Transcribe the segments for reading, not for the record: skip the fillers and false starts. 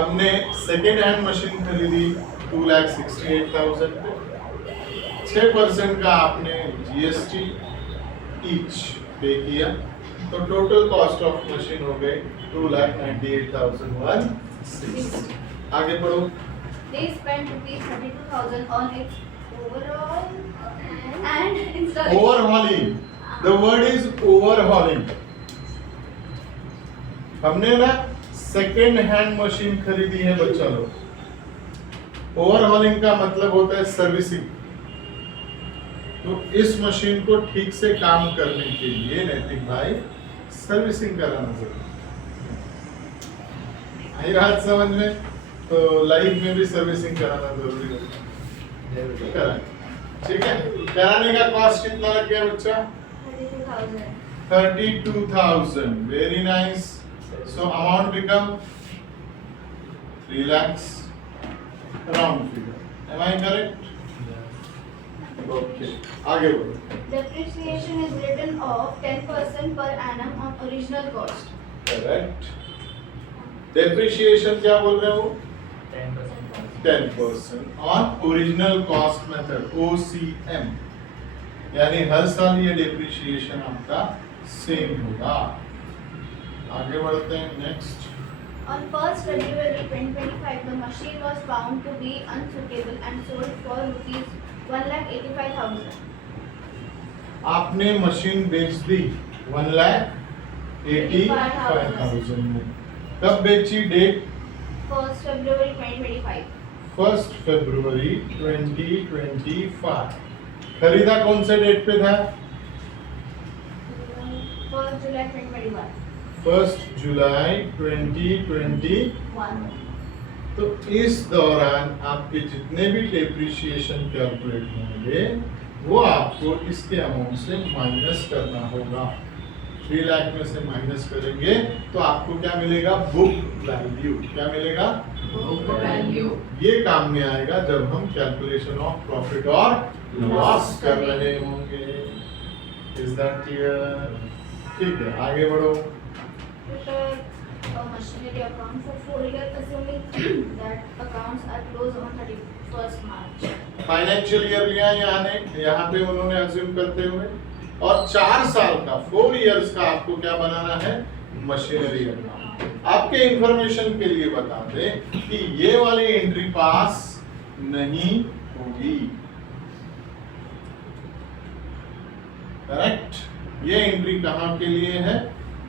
हमने second hand machine खरीदी 2,68,000 पे, 6% का आपने जीएसटी ईच पे किया, तो टोटल कॉस्ट ऑफ मशीन हो गई 2,98,160। आगे बढ़ो। They spent rupees 32,000 on its overall and installation. Overhauling, the word is overhauling. हमने ना सेकेंड हैंड मशीन खरीदी है बच्चा लोग। ओवरहॉलिंग का मतलब होता है सर्विसिंग। तो इस मशीन को ठीक से काम करने के लिए नैतिक भाई सर्विसिंग कराना जरूरी है। आई बात समझ में? तो लाइफ में भी सर्विसिंग कराना जरूरी होता है। कराएं। ठीक है, कराने का कॉस्ट कितना लग गया बच्चा? 32,000. 32,000. Very nice. So amount become 3 lakhs, round figure. Am I correct? Okay, आगे बढ़ो। Depreciation is written off 10% per annum on original cost. Correct. Depreciation क्या बोल रहे हो? 10% on original cost method, OCM। यानी हर साल ये डेप्रिसिएशन आपका सेम होगा। आगे बढ़ते हैं, next. On 1st February 2025, the machine was found to be unsuitable and sold for rupees 1,85,000. आपने मशीन बेच दी 1,85,000 में। कब बेची? Date 1st February 2025. 1 फरवरी 2025। खरीदा कौन से डेट पे था? 1st July 2021. 1 जुलाई 2021। तो इस दौरान आपके जितने भी डेप्रिसिएशन कैलकुलेट होंगे वो आपको इसके अमाउंट से माइनस करना होगा। 3 लाख में से माइनस करेंगे तो आपको क्या मिलेगा? Book value. क्या मिलेगा? Book value. ये काम में आएगा जब हम कैलकुलेशन ऑफ प्रॉफिट और लॉस कर रहे होंगे। Is that clear? ठीक है, आगे बढ़ो। Prepare a machinery account for 4 years, assuming that accounts are closed on 31st March. Financial year लिया यहाँ पे उन्होंने अज्यूम करते हुए, और 4 साल का 4 इयर्स का आपको क्या बनाना है? Machinery account. आपके इंफॉर्मेशन के लिए बता दें कि ये वाली एंट्री पास नहीं होगी। करेक्ट? ये एंट्री कहाँ के लिए है?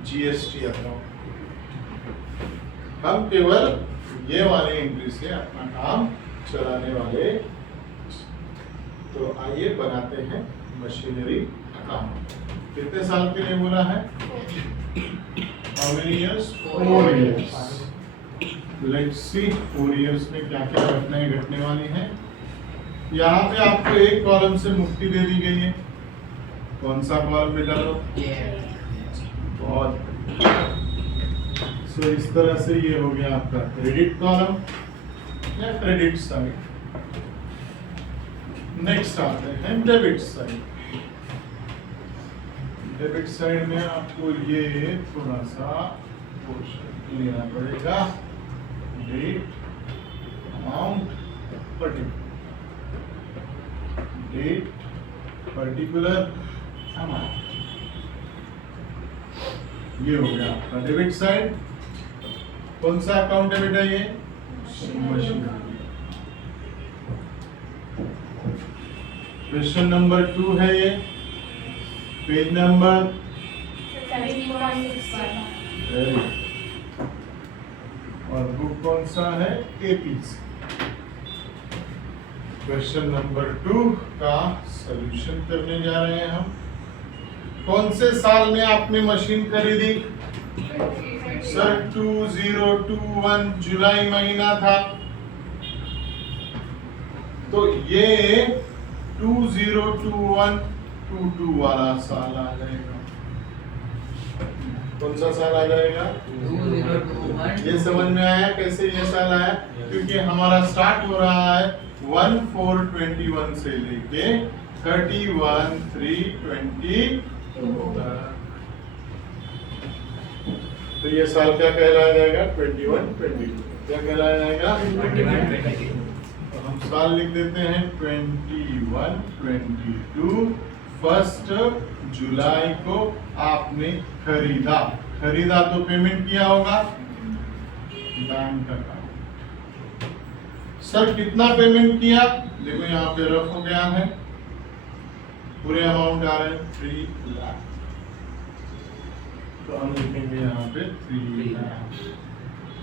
GST account. हम केवल ये वाली एंट्री से अपना काम चलाने वाले। तो आइए बनाते हैं मशीनरी अकाउंट। कितने साल के लिए बोला है? How many years? 4 years. Let's see 4 years में क्या क्या घटनाएं घटने वाली हैं। यहाँ पे आपको एक कॉलम से मुक्ति दे दी गई है। कौन सा कॉलम बेटा लोग? बहुत। सो इस तरह से ये हो गया आपका क्रेडिट कॉलम या क्रेडिट साइड। नेक्स्ट आते हैं डेबिट साइड। डेबिट साइड में आपको ये थोड़ा सा पोर्शन लेना पड़ेगा। Date, amount, particular. Date, particular, amount. ये हो गया आपका डेबिट साइड। कौन सा अकाउंट है बेटा ये? मशीनरी। क्वेश्चन नंबर 2 है ये। Page number 17.61. और बुक कौन सा है? एपीसी। क्वेश्चन नंबर 2 का सॉल्यूशन करने जा रहे हैं हम। कौन से साल में आपने मशीन खरीदी? सर 2021 जुलाई महीना था। तो ये 2021-22 वाला साल आ जाएगा। कौन सा साल आ जाएगा? 2021। ये समझ में आया कैसे ये साल आया? क्योंकि हमारा स्टार्ट हो रहा है 1/4/21 से लेके 31/3/22 तो ये साल क्या कहलाया जाएगा? 21-22। क्या कहलाया जाएगा? 21, तो हम साल लिख देते हैं 21, 22। 1 जुलाई को आपने खरीदा। खरीदा तो पेमेंट किया होगा बैंक अकाउंट। सर कितना पेमेंट किया? देखो यहाँ पे रफ हो गया है, पूरे अमाउंट आ रहे हैं 3 लाख। तो हम लिखेंगे यहाँ पे 3 लाख।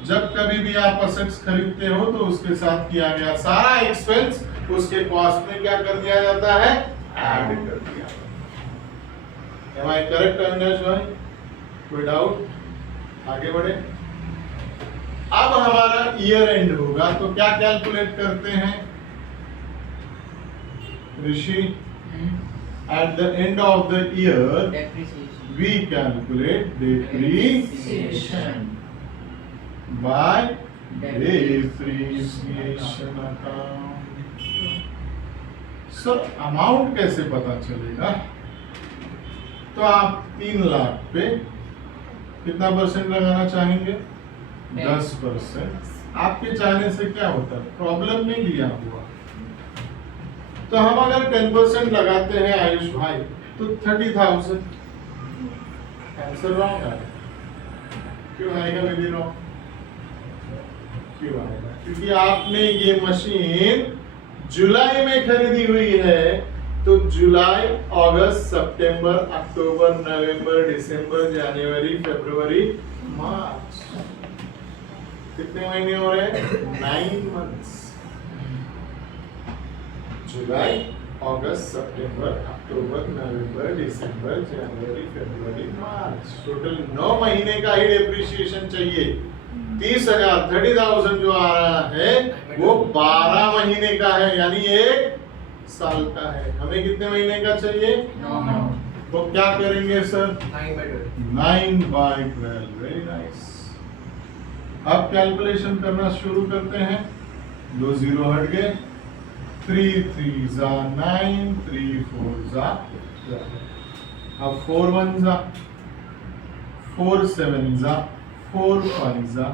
जब कभी भी आप असेट्स खरीदते हो तो उसके साथ किया गया सारा एक्सपेंस उसके कॉस्ट में क्या कर दिया जाता है? ऐड कर दिया। Am I correct, अविनाश भाई? कोई डाउट? आगे बढ़े। अब हमारा ईयर एंड होगा तो क्या कैलकुलेट करते हैं ऋषि? At the end of the year, depreciation. we calculate depreciation by depreciation account. So amount कैसे पता चलेगा? तो आप 3 लाख पे कितना परसेंट लगाना चाहेंगे? 10%। आपके चाहने से क्या होता है? प्रॉब्लम नहीं दिया हुआ। तो हम अगर 10% लगाते हैं आयुष भाई तो 30,000। आंसर रॉन्ग है। क्यों आएगा मेरी रॉन्ग? क्यों आएगा? क्योंकि आपने ये मशीन जुलाई में खरीदी हुई है। तो जुलाई, अगस्त, सितंबर, अक्टूबर, नवंबर, दिसंबर, जनवरी, फरवरी, मार्च, कितने महीने हो रहे हैं? 9 मंथ्स। जुलाई, अगस्त, सितंबर, अक्टूबर, नवंबर, दिसंबर, जनवरी, फरवरी, मार्च, टोटल 9 महीने का ही डेप्रिसिएशन चाहिए। 30,000 30,000 जो आ रहा है वो 12 महीने का है, यानी 1 साल का है। हमें कितने महीने का चाहिए? 9। तो क्या करेंगे सर? 9/12। Very nice. अब कैलकुलेशन करना शुरू करते हैं। 2 0 हट गए। 3 3 जा 9, 3 4 जा 12। अब 4 1 जा 4 7 जा 4 5 जा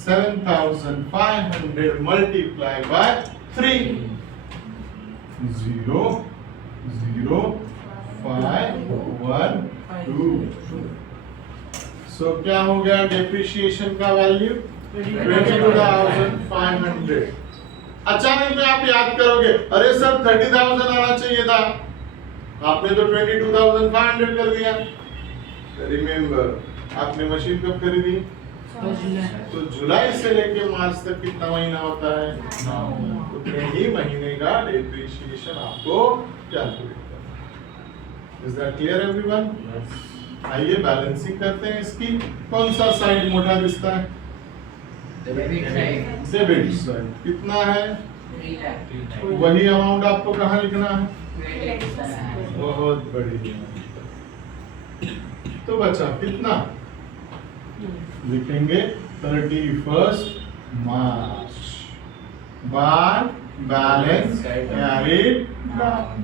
7,500 multiply by 3 0 0 5 1 2। सो क्या हो गया डेप्रिसिएशन का वैल्यू? 22,500। अचानक में आप याद करोगे अरे सर 30,000 आना चाहिए था, आपने तो 22,500 कर दिया। रिमेम्बर आपने मशीन कब खरीदी? तो जुलाई से लेके मार्च तक कितना महीना होता है? 9। उतने ही महीने का डेप्रिसिएशन आपको कैलकुलेट करना है। Is that clear everyone? आइए बैलेंसिंग करते हैं इसकी। कौन सा साइड मोटा दिखता है? Debit side. डेबिट साइड कितना है? 3 lakh. वही अमाउंट आपको कहाँ लिखना है? Credit side. बहुत बढ़िया। तो बचा कितना? लिखेंगे 31 मार्च बाय बैलेंस कैरिड डाउन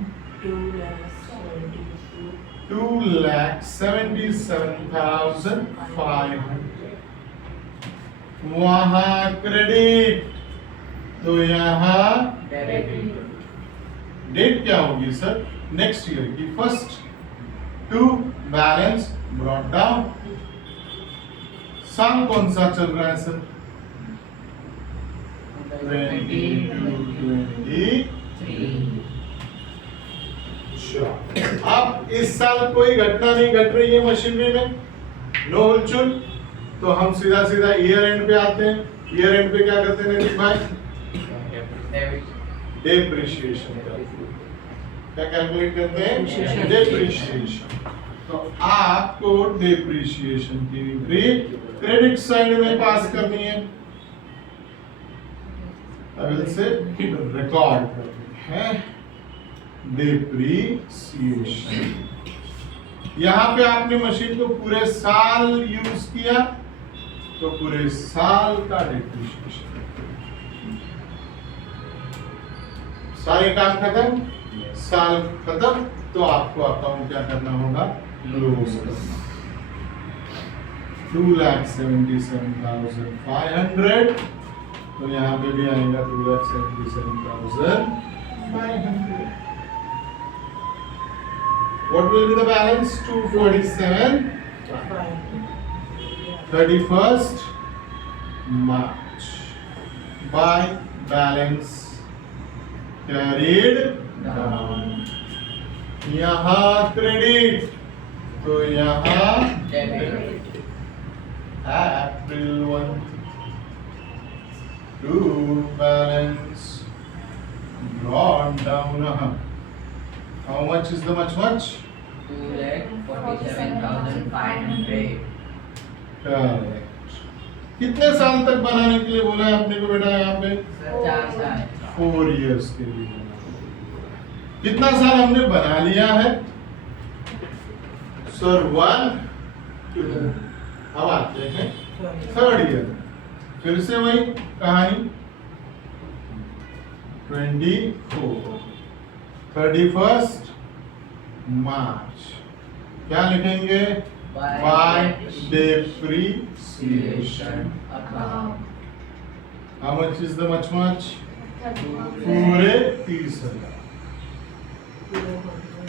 2,77,500। वहां क्रेडिट तो यहाँ Debit. डेट क्या होगी सर? नेक्स्ट ईयर की फर्स्ट। 2 balance brought down. साल कौन सा चल रहा है सर? 2023। अब इस साल कोई घटना नहीं घट रही है मशीनरी में, नो हुलचुल। तो हम सीधा सीधा ईयर एंड पे आते हैं। ईयर एंड पे क्या करते हैं नैतिक भाई? डेप्रिसिएशन क्या कैलकुलेट करते हैं? डेप्रिसिएशन। तो आपको डेप्रिसिएशन की एंट्री क्रेडिट साइड में पास करनी है। अब इसे रिकॉर्ड करते हैं डेप्रिसिएशन। यहाँ पे आपने मशीन को पूरे साल यूज किया तो पूरे साल का डेप्रिसिएशन। सारे काम खत्म, साल खत्म, तो आपको अकाउंट क्या करना होगा? क्लोज करना। 2,77,500 तो यहाँ पे भी आएगा 2,77,500. What will be the balance? 247. 31st March. By balance carried down. यहाँ क्रेडिट तो यहाँ Debit. April 1 to balance brought down. How much is the much? 2,47,500. Correct. कितने साल तक बनाने के लिए बोला है आपने को बेटा यहाँ पे? सर 4 साल. 4 years के लिए. कितना साल हमने बना लिया है? सर 1 2. अब आते हैं 3rd year. फिर से वही कहानी 24 31st March. क्या लिखेंगे? By depreciation. Account. How much is the much? पूरे 30,000.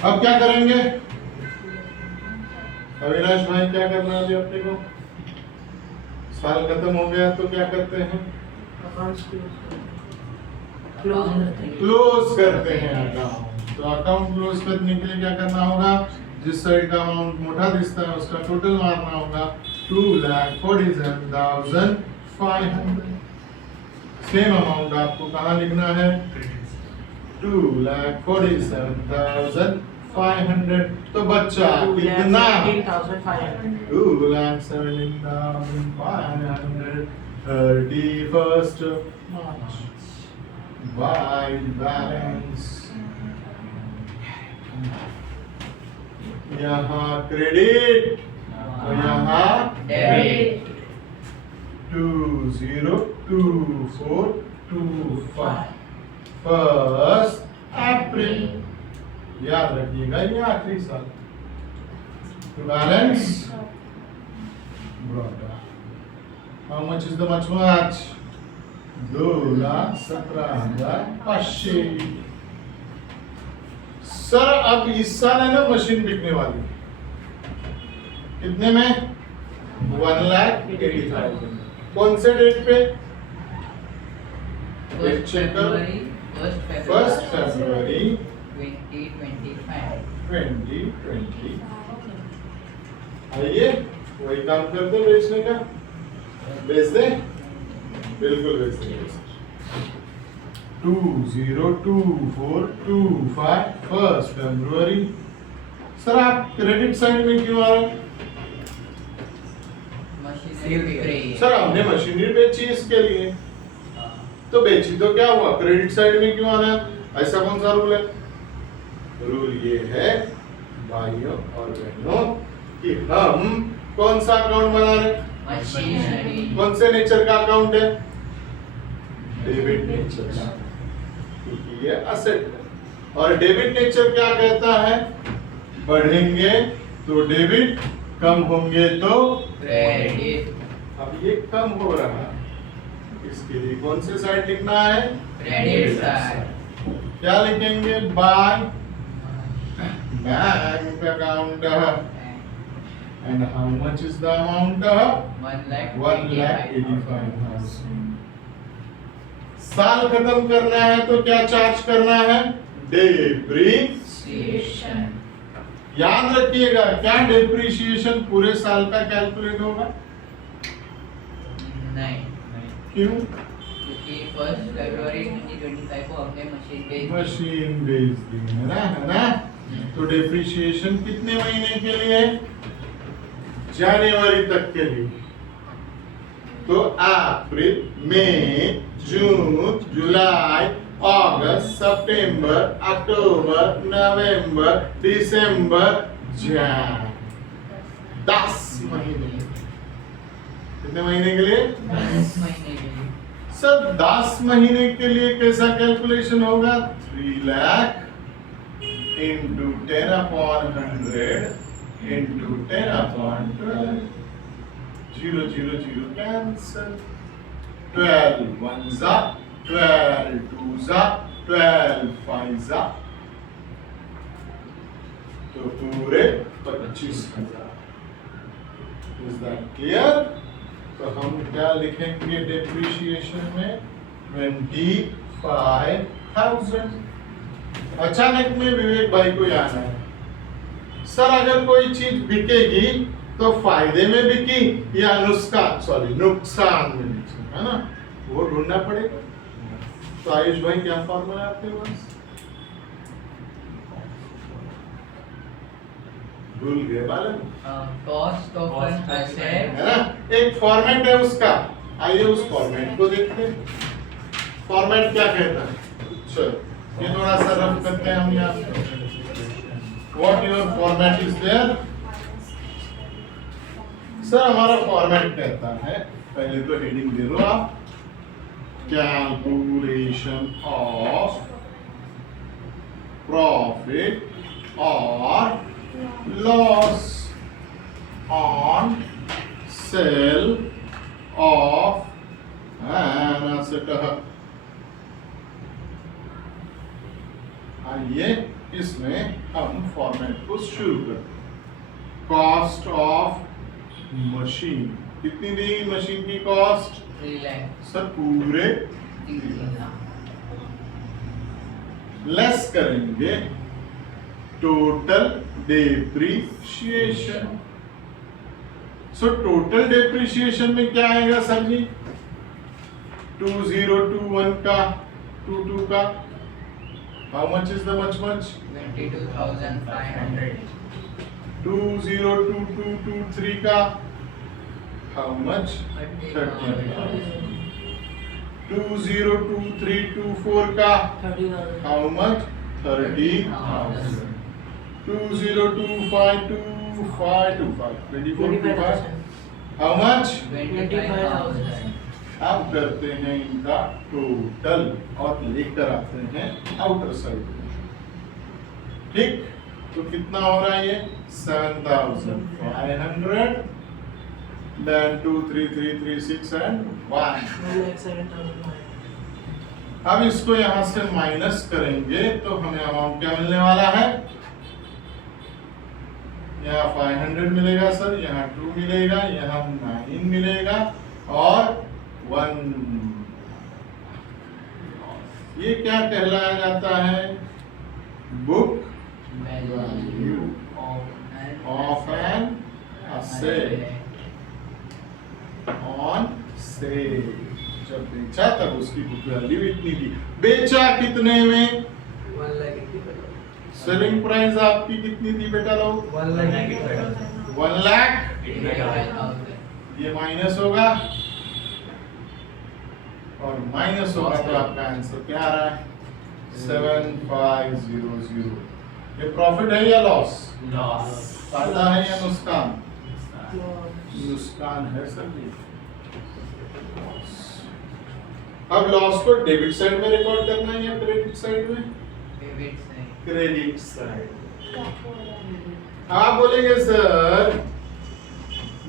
अब क्या करेंगे? अविनाश भाई क्या करना है अभी अपने को? साल खत्म हो गया तो क्या करते हैं? क्लोज करते हैं अकाउंट. तो अकाउंट क्लोज करने के लिए क्या करना होगा? जिस साइड का अमाउंट मोटा दिखता है उसका टोटल मारना होगा 2,47,500. सेम अमाउंट आपको कहाँ लिखना है? 2,47,500. तो बच्चा कितना? 2,17,500. 31st March. By balance यहाँ क्रेडिट तो यहाँ Debit. 202425 1st April. याद रखिएगा ये आखिरी साल. Balance how much is the much? 2,17,500. Sir अब इस साल है ना मशीन बिकने वाली. कितने में? 1,80,000. कौन से डेट पे? First February. 1st February 2025. 2020. आइए वही काम कर दो बेचने का. बेच दे. बिल्कुल बेच देंगे. 202425 1st February. सर आप क्रेडिट साइड में क्यों आ रहे हैं? मशीनरी बिक रही है. सर हमने मशीनरी बेची इसके लिए. तो बेची तो क्या हुआ? क्रेडिट साइड में क्यों आना है? ऐसा कौन सा रूल है? रूल ये है भाइयों और बहनों कि हम कौन सा अकाउंट बना रहे हैं? मशीनरी. कौन से नेचर का अकाउंट है? डेबिट नेचर का. क्योंकि ये असेट है. और डेबिट नेचर क्या कहता है? बढ़ेंगे तो डेबिट, कम होंगे तो Credit. अब ये कम हो रहा है. इसके लिए कौन से साइड लिखना है? Credit side. क्या लिखेंगे? By bank account. And how much is the amount? 1,85,000. साल खत्म करना है तो क्या चार्ज करना है? डेप्रीसिएशन. याद रखिएगा क्या डेप्रीसिएशन पूरे साल का कैलकुलेट होगा? नहीं. क्यों? क्योंकि 1st February 2025 को हमने मशीन बेच दी. मशीन बेच दी है ना. तो डेप्रीसिएशन कितने महीने के लिए? जनवरी तक के लिए. तो अप्रैल, मई, जून, जुलाई, अगस्त, सितंबर, अक्टूबर, नवंबर, दिसंबर, जनवरी. 10 महीने. कितने महीने के लिए? 10 महीने के लिए. सर 10 महीने के लिए कैसा कैलकुलेशन होगा? 3 लाख into 10/100 into 10/12. 0 0 0 cancel. 12 1 12 2 12 5 तो पूरे 25,000। Is that clear? तो हम क्या लिखेंगे डेप्रिसिएशन में 25,000। अचानक में विवेक भाई को याद आया, सर अगर कोई चीज बिकेगी तो फायदे में बिकी या नुकसान में बिकी, है ना, वो ढूंढना पड़ेगा। तो आयुष भाई क्या फॉर्मूला है आपके पास? भूल गए बालक? Cost of an asset. है ना, एक फॉर्मेट है उसका। आइए उस फॉर्मेट को देखते हैं। फॉर्मेट क्या कहता है? चलो ये थोड़ा सा रफ करते हैं हम यहाँ। What your format is there? Sir हमारा फॉर्मेट कहता है, पहले तो हेडिंग दे दो आप, कैलकुलेशन ऑफ प्रॉफिट और loss on sale of an asset. आइए इसमें हम फॉर्मेट को शुरू करते हैं। कॉस्ट ऑफ मशीन कितनी दी? मशीन की कॉस्ट 3 lakh. सर पूरे 3 lakh. लेस करेंगे total depreciation. So total depreciation में क्या आएगा सर जी? 2021 का 22 का how much is the much 22,500. 202223 का हाउ मच? 30,000। 202324 का हाउ मच? 30,000। 202525 how much? 25,000. अब करते हैं इनका टोटल और लेकर आते हैं आउटर साइड में। ठीक, तो कितना हो रहा है ये? 7,500 then 2 3 3 3 6 and 1। अब इसको यहां से माइनस करेंगे तो हमें अमाउंट क्या मिलने वाला है? यहाँ 500 मिलेगा सर, यहाँ 2 मिलेगा, यहाँ 9 मिलेगा और 1। ये क्या कहलाया जाता है? Book Value of an asset on sale। जब बेचा तब उसकी बुक वैल्यू इतनी थी। बेचा कितने में? 1 lakh. सेलिंग प्राइस आपकी कितनी थी बेटा लोग? 1 lakh. 1 लाख। 85,000. ये माइनस होगा और माइनस होगा तो आपका आंसर क्या आ रहा है? 7500। ये प्रॉफिट है या लॉस? फायदा है या नुकसान? नुकसान है सर जी। अब लॉस को डेबिट साइड में रिकॉर्ड करना है या क्रेडिट साइड में? Debit side. Credit side. आप बोलेंगे sir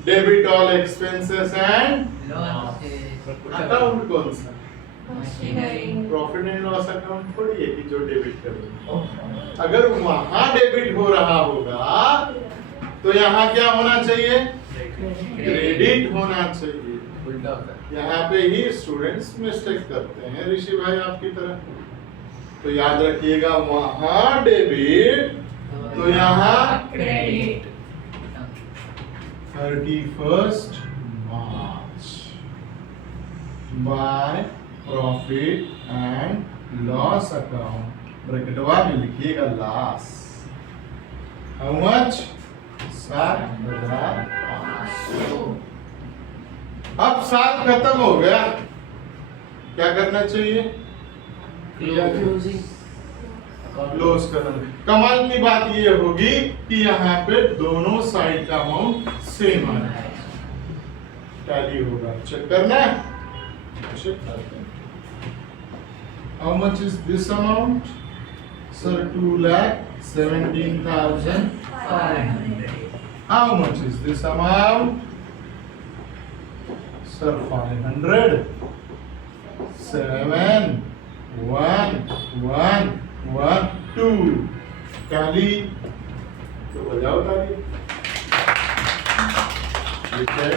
debit all expenses and Losses. Account कौन सा? Machinery. Profit and loss account थोड़ी है कि जो डेबिट करेंगे। अगर वहां डेबिट हो रहा होगा तो यहाँ क्या होना चाहिए? क्रेडिट होना चाहिए। उल्टा होता है. यहाँ पे ही स्टूडेंट्स मिस्टेक करते हैं ऋषि भाई आपकी तरह। तो याद रखिएगा वहां डेबिट तो यहाँ credit. 31st March by profit and loss account ब्रैकेटवा में लिखिएगा लॉस। How much? 7,500। अब साल खत्म हो गया, क्या करना चाहिए? क्लोज करना। कमाल की बात ये होगी कि यहाँ पे दोनों साइड का अमाउंट सेम आएगा, टैली होगा। चेक करना है, चेक करते हैं। How much is this amount? Sir 2,17,500। How much is this amount? Sir 500। 7 1 1 1 2 ताली तो बजाओ ताली। ठीक है